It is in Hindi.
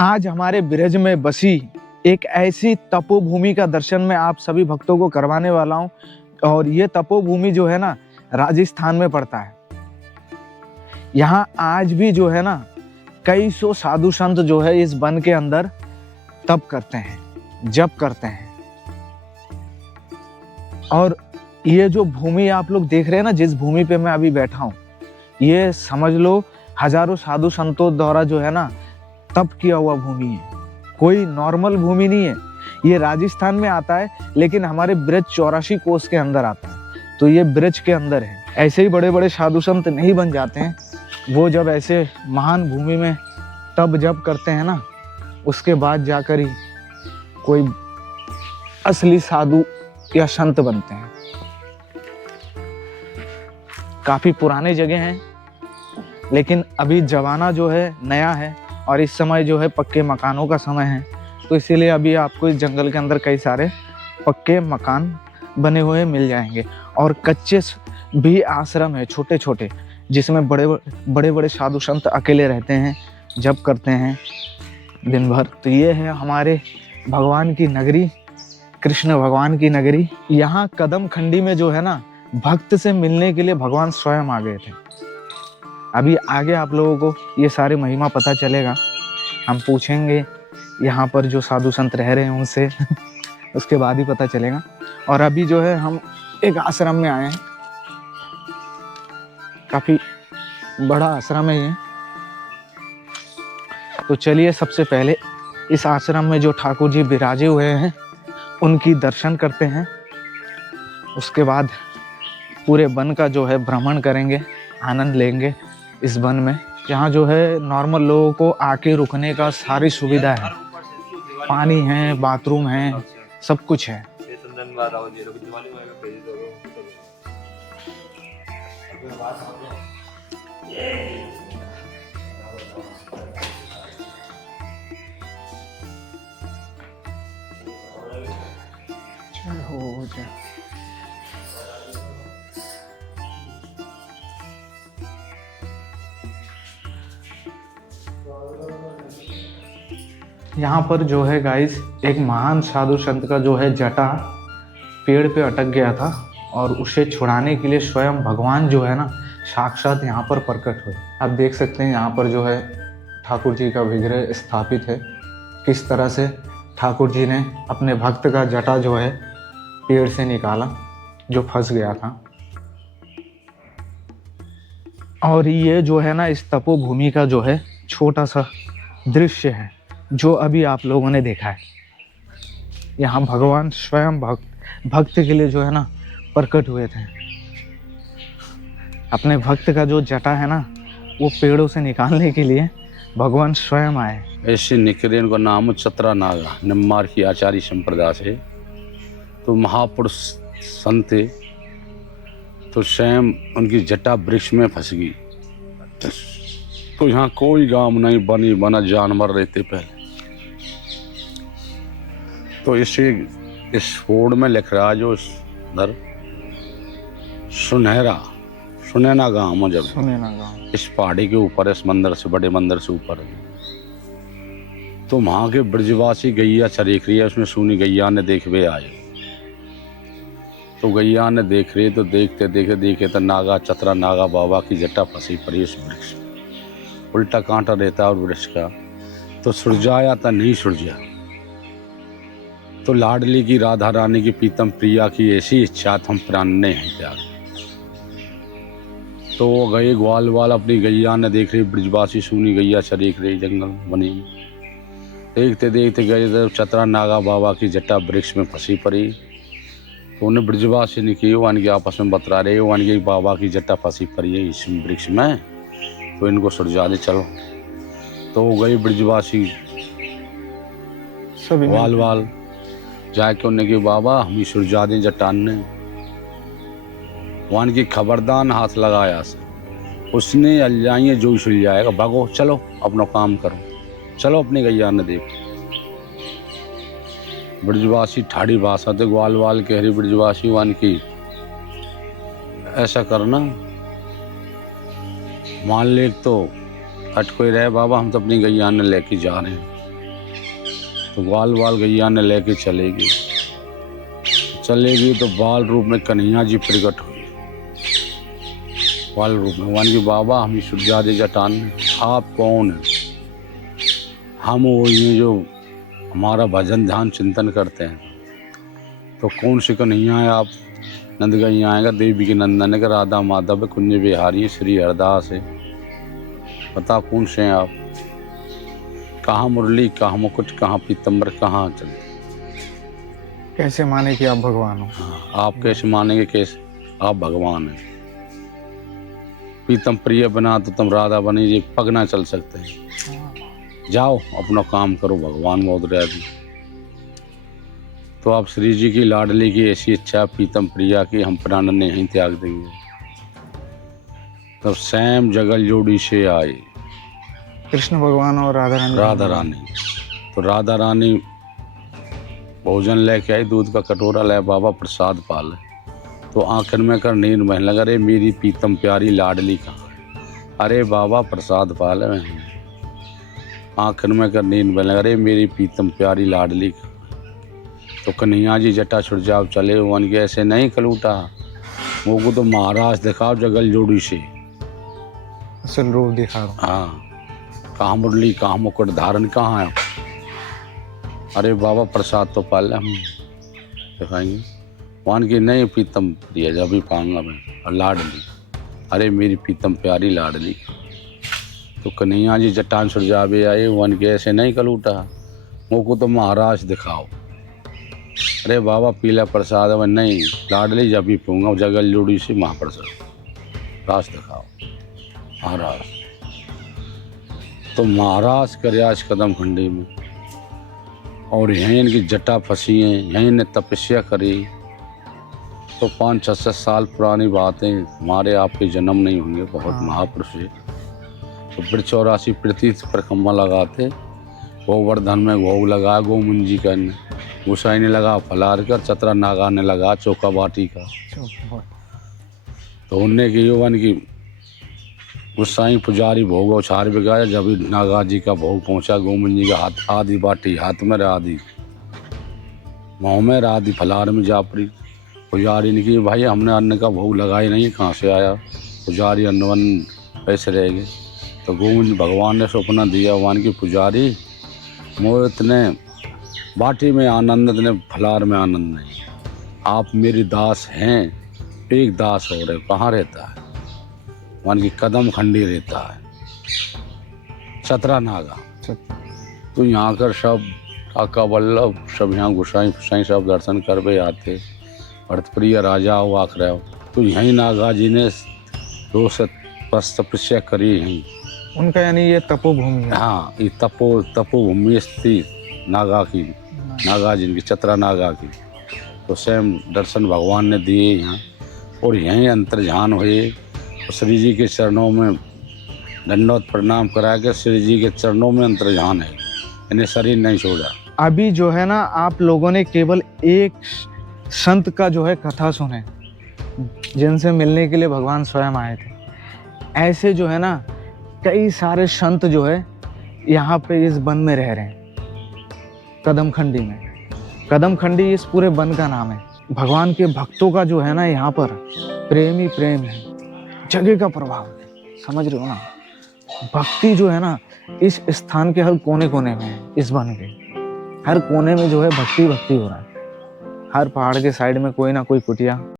आज हमारे ब्रज में बसी एक ऐसी तपोभूमि का दर्शन मैं आप सभी भक्तों को करवाने वाला हूँ। और ये तपोभूमि जो है ना, राजस्थान में पड़ता है। यहाँ आज भी जो है ना, कई सौ साधु संत जो है इस वन के अंदर तप करते हैं, जप करते हैं। और ये जो भूमि आप लोग देख रहे हैं ना, जिस भूमि पे मैं अभी बैठा हूँ, ये समझ लो हजारों साधु संतों द्वारा जो है ना तप किया हुआ भूमि है। कोई नॉर्मल भूमि नहीं है। ये राजस्थान में आता है, लेकिन हमारे ब्रज 84 कोस के अंदर आता है, तो ये ब्रज के अंदर है। ऐसे ही बड़े बड़े साधु संत नहीं बन जाते हैं। वो जब ऐसे महान भूमि में तप जप करते हैं ना, उसके बाद जाकर ही कोई असली साधु या संत बनते हैं। काफी पुराने जगह हैं, लेकिन अभी जमाना जो है नया है और इस समय जो है पक्के मकानों का समय है, तो इसीलिए अभी आपको इस जंगल के अंदर कई सारे पक्के मकान बने हुए मिल जाएंगे। और कच्चे भी आश्रम है, छोटे छोटे, जिसमें बड़े बड़े साधु संत अकेले रहते हैं, जप करते हैं दिन भर। तो ये है हमारे भगवान की नगरी, कृष्ण भगवान की नगरी। यहाँ कदम खंडी में जो है ना, भक्त से मिलने के लिए भगवान स्वयं आ गए थे। अभी आगे आप लोगों को ये सारी महिमा पता चलेगा। हम पूछेंगे यहाँ पर जो साधु संत रह रहे हैं उनसे उसके बाद ही पता चलेगा। और अभी जो है हम एक आश्रम में आए हैं, काफी बड़ा आश्रम है ये। तो चलिए सबसे पहले इस आश्रम में जो ठाकुर जी विराजे हुए हैं उनकी दर्शन करते हैं। उसके बाद पूरे वन का जो है भ्रमण करेंगे, आनंद लेंगे इस वन में। यहाँ जो है नॉर्मल लोगों को आके रुकने का सारी सुविधा है, पानी है, बाथरूम है, सब कुछ है। हो जाए यहाँ पर जो है गाइस, एक महान साधु संत का जो है जटा पेड़ पे अटक गया था और उसे छुड़ाने के लिए स्वयं भगवान जो है ना साक्षात यहाँ पर प्रकट हुए। आप देख सकते हैं यहाँ पर जो है ठाकुर जी का विग्रह स्थापित है। किस तरह से ठाकुर जी ने अपने भक्त का जटा जो है पेड़ से निकाला जो फंस गया था। और ये जो है ना इस तपोभूमि का जो है छोटा सा दृश्य है जो अभी आप लोगों ने देखा है। यहाँ भगवान स्वयं भक्त के लिए जो है ना प्रकट हुए थे। अपने भक्त का जो जटा है ना वो पेड़ों से निकालने के लिए भगवान स्वयं आए। ऐसे निकले, इनका नाम चतरा नागा, निम्मार की आचार्य संप्रदाय से। तो महापुरुष संत थे, तो स्वयं उनकी जटा वृक्ष में फंस गई। तो यहाँ कोई गांव नहीं बना जानवर रहते पहले। तो इस बोर्ड में लिख रहा है जो इधर सुनैना गांव, जब सुनैना गांव इस पहाड़ी के ऊपर है, इस मंदिर से, बड़े मंदिर से ऊपर है। तो वहाँ के ब्रजवासी गैया चरेख रही है, उसमें सुनी गैया ने देखवे आए। तो गैया ने देख रही, तो देखते देखे तो नागा, चतरा नागा बाबा की जटा फंसी पड़ी उस वृक्ष में। उल्टा कांटा रहता है और वृक्ष का, तो सुरजाया था नहीं सुरजा। तो लाडली की राधा रानी की प्रीतम प्रिया की ऐसी इच्छा हम प्राण ने हैं त्याग। तो वो गए ग्वाल वाल, अपनी गैया ने देख रही, ब्रजवासी सुनी गैया चरेख रही जंगल बनी। देखते देखते गए तो चतरा नागा बाबा की जटा वृक्ष में फंसी पड़ी। तो उन्हें ब्रजवासी ने की, वन के आपस में बतरा रहे, वन के बाबा की जटा फंसी पड़ी है इस वृक्ष में, तो इनको सुरजा दे चलो। तो वो गए ब्रजवासी सभी वाल जाके उन्हें कि बाबा हम सुरजा दें जटान ने। वन की खबरदान हाथ लगाया से, उसने अल्जाइए जो सुल जाएगा, भागो चलो अपना काम करो, चलो अपनी गैया ने देखो। ब्रजवासी ठाड़ी भाषा थे, ग्वाल वाल कह रही ब्रजवासी वन की, ऐसा करना मान ले तो हट कोई रहे बाबा, हम तो अपनी गैया ने लेके जा रहे हैं। तो ग्वाल वाल गैया ने लेके चलेगी तो बाल रूप में कन्हैया जी प्रकट हुए। बाल रूप में वन की बाबा हम सुरजादे जटान में, आप कौन है? हम वो ये जो हमारा भजन ध्यान चिंतन करते हैं। तो कौन सी कन्हैया है आप? नंद गैया आएगा देवी के नंदन है, राधा माधव कुंज बिहारी श्री हरदास है। बता कौन से हैं आप? कहाँ मुरली, कहाँ मुकुट, कहाँ पीतम्बर, कहाँ चल? कैसे माने कि आप भगवान हो? आप कैसे मानेंगे? कैसे आप भगवान हैं? पीतम प्रिय बना तो तुम राधा बनी, ये पग ना चल सकते हैं। जाओ अपना काम करो, भगवान मोद दी। तो आप श्री जी की लाडली की ऐसी इच्छा पीतम प्रिया की हम प्राण ने यहीं त्याग देंगे। तब सैम जगल जोड़ी से आए कृष्ण भगवान और राधा रानी। तो राधा रानी भोजन लेके आई, दूध का कटोरा ले, बाबा प्रसाद पाले। तो आंखन में कर नींद बहने लगा, अरे मेरी पीतम प्यारी लाडली कहाँ है? अरे बाबा प्रसाद पाले में। आंखन में कर नींद बहने लगा, अरे मेरी पीतम प्यारी लाडली कहाँ? तो कन्हैया जी जटा छुट जाओ चले। वन के ऐसे नहीं कलूटा, वो को तो महाराज दिखाओ जगल जोड़ी से, असल रूप दिखा रहा। हाँ, कहाँ मुरली, कहाँ मुकुट धारण, कहाँ है? अरे बाबा प्रसाद तो पाले हम दिखाएंगे। वन की नहीं पीतम प्रिय जब भी पाऊंगा मैं, और लाडली, अरे मेरी पीतम प्यारी लाडली। तो कन्हैया जी जटान सुरजावे आए। वन के ऐसे नहीं कलूटा, वो को तो महाराज दिखाओ। अरे बाबा पीला प्रसाद में नहीं, लाडली जब भी पीऊँगा जगल जोड़ी से महाप्रसाद, रास दिखाओ महाराज। तो महाराज करे आज कदम खंडी में, और यहीं इनकी जटा फंसी है, यहीं इन्हें तपस्या करी। तो 500-600 साल पुरानी बातें, हमारे आपके जन्म नहीं होंगे, बहुत महापुरुष है। तो फिर 84 प्रतीत परिक्रमा लगाते, गोवर्धन में भोग लगा गोमुंजी का, गुसाई ने लगा फलार कर, चतरा नागा ने लगा चौका बाटी का। तो उनने की युवन की गुसाई पुजारी भोग उछार बिगाया। जब नागा जी का भोग पहुंचा, गोमुंजी का हाथ आधी बाटी हाथ में राधी, मुँह में राधी, फलार में जापरी। पुजारी ने की भाई हमने अन्न का भोग लगाया नहीं, कहाँ से आया? पुजारी अन्न पैसे रह गए। तो गोमुंज भगवान ने सपना दिया वन की पुजारी, मोह इतने बाटी में आनंद, इतने फलार में आनंद नहीं। आप मेरी दास हैं, एक दास हो रहे, कहाँ रहता है? वन की कदम खंडी रहता है, चतरा नागा। तो यहाँ कर सब काका वल्लभ सब यहाँ गुसाई फुसाई सब दर्शन करवे आते, भरतप्रिय राजा हो आख रहे हो। तो यहीं नागा जी ने 200 तपस्या करी यहीं। उनका यानी ये तपोभूमि है। हाँ, ये तपोभूमि स्थित नागा की, नागा जी की, चतरा नागा की। तो स्वयं दर्शन भगवान ने दिए यहाँ, और यहीं अंतर्ध्यान हुए। श्री जी के चरणों में दंडवत प्रणाम करा के श्री जी के चरणों में अंतर्ध्यान है, इन्हें शरीर नहीं छोड़ा। अभी जो है ना, आप लोगों ने केवल एक संत का जो है कथा सुने, जिनसे मिलने के लिए भगवान स्वयं आए थे। ऐसे जो है ना कई सारे संत जो है यहाँ पे इस वन में रह रहे हैं, कदमखंडी में। कदमखंडी इस पूरे वन का नाम है। भगवान के भक्तों का जो है ना यहाँ पर प्रेम ही प्रेम है, जगह का प्रभाव है, समझ रहे हो ना? भक्ति जो है ना इस स्थान के हर कोने कोने में है। इस वन के हर कोने में जो है भक्ति भक्ति हो रहा है। हर पहाड़ के साइड में कोई ना कोई कुटिया